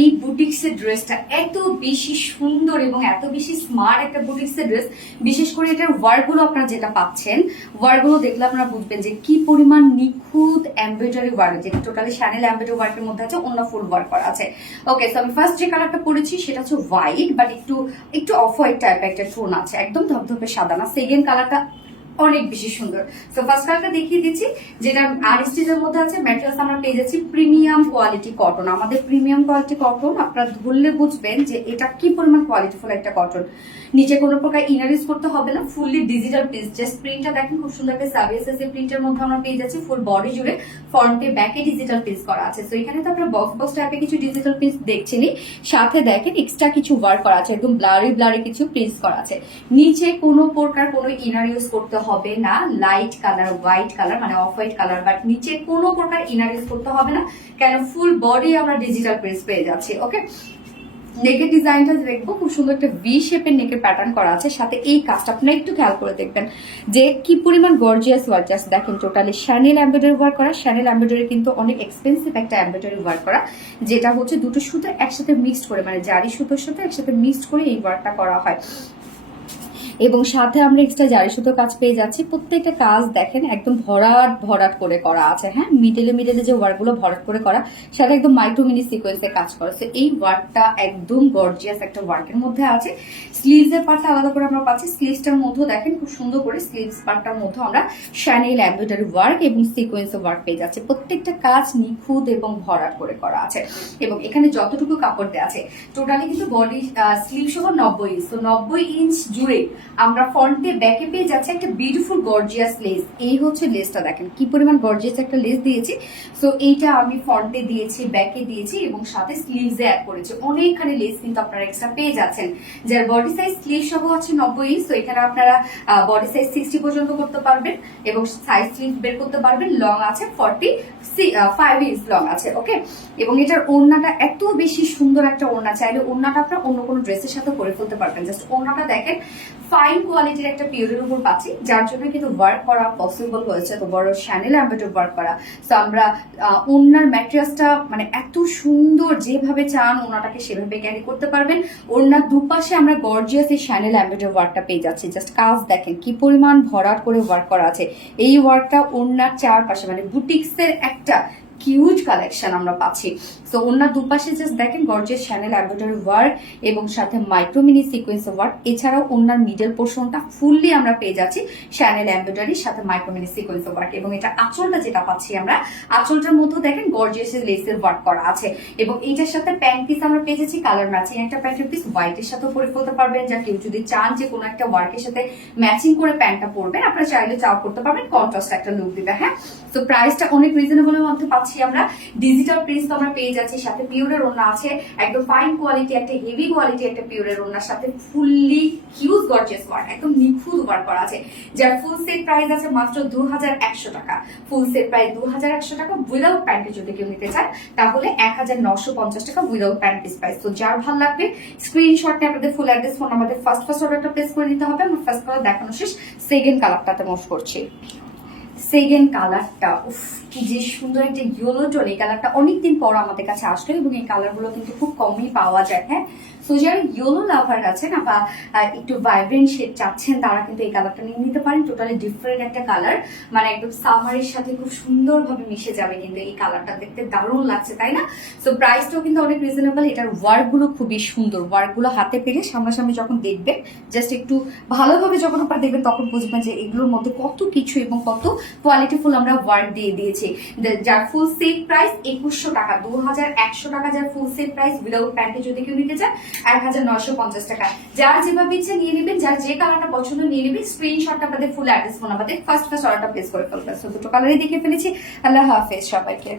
এই বুটিক্সের ড্রেসটা এত বেশি সুন্দর এবং এত বেশি স্মার্ট একটা বুটিক্সের ড্রেস। বিশেষ করে এটার ওয়ার্কগুলো আপনারা যেটা পাচ্ছেন, ওয়ার্কগুলো দেখলে আপনারা বুঝবেন যে কি পরিমাণ নিখুঁত এমব্রয়ডারি ওয়ার্ক, যেটা টোটালি শ্যানেল এমব্রয়ডারি ওয়ার্কের মধ্যে আছে, অন্য ফুল ওয়ার্ক করা আছে। ওকে, তো আমি ফার্স্ট যে কালারটা পরেছি সেটা হচ্ছে হোয়াইট, বাট একটু একটু অফ হোয়াইট টাইপের একটা টোন আছে, একদম ধপধপে সাদা না। সেকেন্ড কালারটা অনেক বেশি সুন্দর। তো ফার্স্ট কালারটা দেখিয়ে দিচ্ছি, যেটা আরএসটির মধ্যে আছে। ম্যাটেরিয়ালস আমরা পেয়ে যাচ্ছি প্রিমিয়াম কোয়ালিটি কটন। আমাদের প্রিমিয়াম কোয়ালিটি কটন আপনারা ধরলে বুঝবেন যে এটা কি পরিমাণ কোয়ালিটিফুল একটা কটন। নিচে কোনো প্রকার ইনার ইউজ করতে হবে না, ফুললি ডিজিটাল প্রিন্ট। জাস্ট প্রিন্টটা দেখেন খুব সুন্দর একটা সার্ভিসেস প্রিন্টের মধ্যে আমরা পেয়ে যাচ্ছি। ফুল বডি জুড়ে ফ্রন্টে ব্যাকে ডিজিটাল প্রিন্ট করা আছে। তো এখানে তো আপনারা বক্স বক্স টাইপের কিছু ডিজিটাল প্রিন্ট দেখছেনই, সাথে দেখেন এক্সট্রা কিছু ওয়ার্ক করা আছে, একদম ব্লারি ব্লারি কিছু প্রিন্টস করা আছে। নিচে কোনো প্রকার কোনো ইনার ইউজ করতে হবে না, লাইট কালার হোয়াইট কালার মানে অফ হোয়াইট কালার, বাট নিচে কোনো প্রকার ইনার ইউজ করতে হবে না, কেন ফুল বডি আমরা ডিজিটাল প্রিন্টস পেয়ে যাচ্ছি। ওকে, নেকের ডিজাইনটা দেখবো, খুব সুন্দর একটা ভি শেপের নেকের প্যাটার্ন করা আছে, সাথে এই কাজটা আপনারা একটু খেয়াল করে দেখবেন যে কি পরিমাণ গর্জিয়াস ওয়ার্ক। জাস্ট দেখেন টোটালি শ্যানেল এমব্রয়ডারি ওয়ার্ক করা। শ্যানেল এমব্রয়ডারি কিন্তু অনেক এক্সপেন্সিভ একটা এমব্রয়ডারি ওয়ার্ক করা, যেটা হচ্ছে দুটো সুতো একসাথে মিক্সড করে, মানে জারি সুতোর সাথে একসাথে মিক্সড করে এই ওয়ার্কটা করা হয়। এবং সাথে আমরা এক্সট্রা জারি সুতো কাজ পেয়ে যাচ্ছি। প্রত্যেকটা কাজ দেখেন একদম ভরাট ভরাট করে করা আছে। হ্যাঁ, মিডলে মিডলে যে ওয়ার্কগুলো ভরাট করে করা, সাথে একদম মাইক্রো মিনি সিকোয়েন্সে কাজ করা। এই ওয়ার্কটা একদম গর্জিয়াস একটা ওয়ার্কের মধ্যে আছে। স্লিভসের পার্টটা আলাদা করে আমরা পাচ্ছি। স্লিভসটার মধ্যে দেখেন খুব সুন্দর করে স্লিভস পার্টটার মধ্যে আমরা শ্যানেল এমব্রয়ডারি ওয়ার্ক এবং সিকোয়েন্সের ওয়ার্ক পেয়ে যাচ্ছি। প্রত্যেকটা কাজ নিখুঁত এবং ভরাট করে করা আছে। এবং এখানে যতটুকু কাপড় দেওয়া আছে টোটালি কিন্তু বডি স্লিভ সহ 90 ইঞ্চ। তো 90 ইঞ্চ জুড়ে আমরা ফ্রন্টে ব্যাকে পেয়ে যাচ্ছে একটা বিউটিফুল গর্জিয়াস লেস। এই হচ্ছে লেসটা, দেখেন কি পরিমাণ গর্জিয়াস একটা লেস দিয়েছি। সো এইটা আমি ফ্রন্টে দিয়েছি, ব্যাকে দিয়েছি এবং সাথে স্লিভসে অ্যাড করেছি। অনেকখানি লেস কিন্তু আপনারা এক্সট্রা পেয়ে যাচ্ছেন। যার বডি সাইজ স্লিভ সহ আছে 90 ইঞ্চ। তো এখানে আপনারা বডি সাইজ 60 পর্যন্ত করতে পারবেন এবং সাইজ স্লিভ বের করতে পারবেন। লং আছে 45 ইঞ্চ লং আছে। ওকে, এবং এটার ওড়নাটা এত বেশি সুন্দর একটা ওড়না, চাইলে ওড়নাটা আপনারা অন্য কোনো ড্রেসের সাথে পরে ফেলতে পারবেন। জাস্ট ওড়নাটা দেখেন ফাইন কোয়ালিটির একটা পিওরের উপর পাচ্ছি, যার জন্য কিন্তু ওয়ার্ক করা পসিবল হয়েছে। তো বড় শ্যানেল এমব্রয়ডারি ওয়ার্ক করা। তো আমরা ওড়নার ম্যাটেরিয়ালসটা মানে এত সুন্দর, যেভাবে চান ওড়নাটাকে সেভাবে ক্যারি করতে পারবেন। ওড়নার দুপাশে আমরা গর্জিয়াস এই শ্যানেল এমব্রয়ডারি ওয়ার্কটা পেয়ে যাচ্ছি। জাস্ট কাজ দেখেন কি পরিমাণ ভরাট করে ওয়ার্ক করা আছে। এই ওয়ার্কটা ওড়নার চারপাশে মানে বুটিক্সের একটা হিউজ কালেকশন আমরা পাচ্ছি। সো ওনার দুপাশে জাস্ট দেখেন গর্জিয়াস শ্যানেল এমব্রয়ডারি ওয়ার্ক এবং সাথে মাইক্রো মিনি সিকোয়েন্স ওয়ার্ক। এছাড়াও ওনার মিডল পোর্শনটা ফুললি আমরা পেয়ে যাচ্ছি শ্যানেল এমব্রয়ডারির সাথে মাইক্রো মিনি সিকোয়েন্স ওয়ার্ক। এবং এটা আঁচলটা যেটা পাচ্ছি আমরা, আঁচলটার মধ্যে দেখেন গর্জিয়াস লেসের ওয়ার্ক করা আছে। এবং এইটার সাথে প্যান্ট পিস আমরা পেয়ে যাচ্ছি কালার ম্যাচিং একটা প্যান্টের পিস, হোয়াইটের সাথে পরে ফেলতে পারবেন। যা কেউ যদি চান যে কোনো একটা ওয়ার্কের সাথে ম্যাচিং করে প্যান্টটা পরবেন, আপনারা চাইলে চাও করতে পারবেন, কন্ট্রাস্ট একটা লুক দিবে। হ্যাঁ, তো প্রাইসটা অনেক রিজনেবলের মধ্যে পাচ্ছি আমরা। ডিজিটাল প্রিন্ট আমরা পেয়ে যাচ্ছি, সাথে পিওরের ওড়না আছে, একদম ফাইন কোয়ালিটি একটা হেভি কোয়ালিটি একটা পিওরের ওড়নার সাথে ফুললি হিউজ গর্জিয়াস ওয়ার্ক, একদম নিখুঁত ওয়ার্ক করা আছে। যার ফুল সেট প্রাইস আছে মাত্র 2100 টাকা। ফুল সেট প্রাইস 2100 টাকা। উইদাউট প্যান্টে যদি কেউ নিতে চান তাহলে 1950 টাকা উইদাউট প্যান্ট পিস প্রাইস। তো যার ভালো লাগবে স্ক্রিনশট নিয়ে আপনাদের ফুল অ্যাড্রেস ফোন আমাদের ফার্স্ট অর্ডারটা প্লেস করে নিতে হবে। আমার ফার্স্ট কালার দেখানো শেষ, সেকেন্ড কালারটাতে মুভ করছি। সেকেন্ড কালারটা উফ কি যে সুন্দর একটা ইয়েলো টোন। এই কালারটা অনেকদিন পর আমাদের কাছে আসলো এবং এই কালারগুলো কিন্তু খুব কমই পাওয়া যায়। হ্যাঁ, সো যারা ইয়েলো লাভার আছেন বা একটু ভাইব্রেন্ট শেড চাচ্ছেন তারা কিন্তু এই কালারটা নিয়ে নিতে পারেন। টোটালি ডিফারেন্ট একটা কালার, মানে একদম সামারের সাথে খুব সুন্দরভাবে মিশে যাবে। কিন্তু এই কালারটা দেখতে দারুণ লাগছে, তাই না? সো প্রাইসটাও কিন্তু অনেক রিজনেবল। এটার ওয়ার্কগুলো খুবই সুন্দর। ওয়ার্কগুলো হাতে পেলে সামনাসামনি যখন দেখবেন, জাস্ট একটু ভালোভাবে যখন আপনারা দেখবেন তখন বুঝবেন যে এগুলোর মধ্যে কত কিছু এবং কত কোয়ালিটিফুল আমরা ওয়ার্ক দিয়ে দিয়েছি। যার ফুল সেট প্রাইস 2100 টাকা, 2100 টাকা যার ফুল সেট প্রাইস। উইদাউট প্যান্টে যদি কেউ নিতে চান 1950 টাকা। যার যেভাবে ইচ্ছে নিয়ে নেবেন, যার যে কালারটা পছন্দ নিয়ে নেবেন। স্ক্রিনশটটা আপনাদের ফুল অ্যাড্রেস ফোন আমাদের ফার্স্ট অর্ডারটা প্লেস করে ফেলবেন। তো দুটো কালারই দেখে ফেলেছি। আল্লাহ হাফেজ সবাইকে।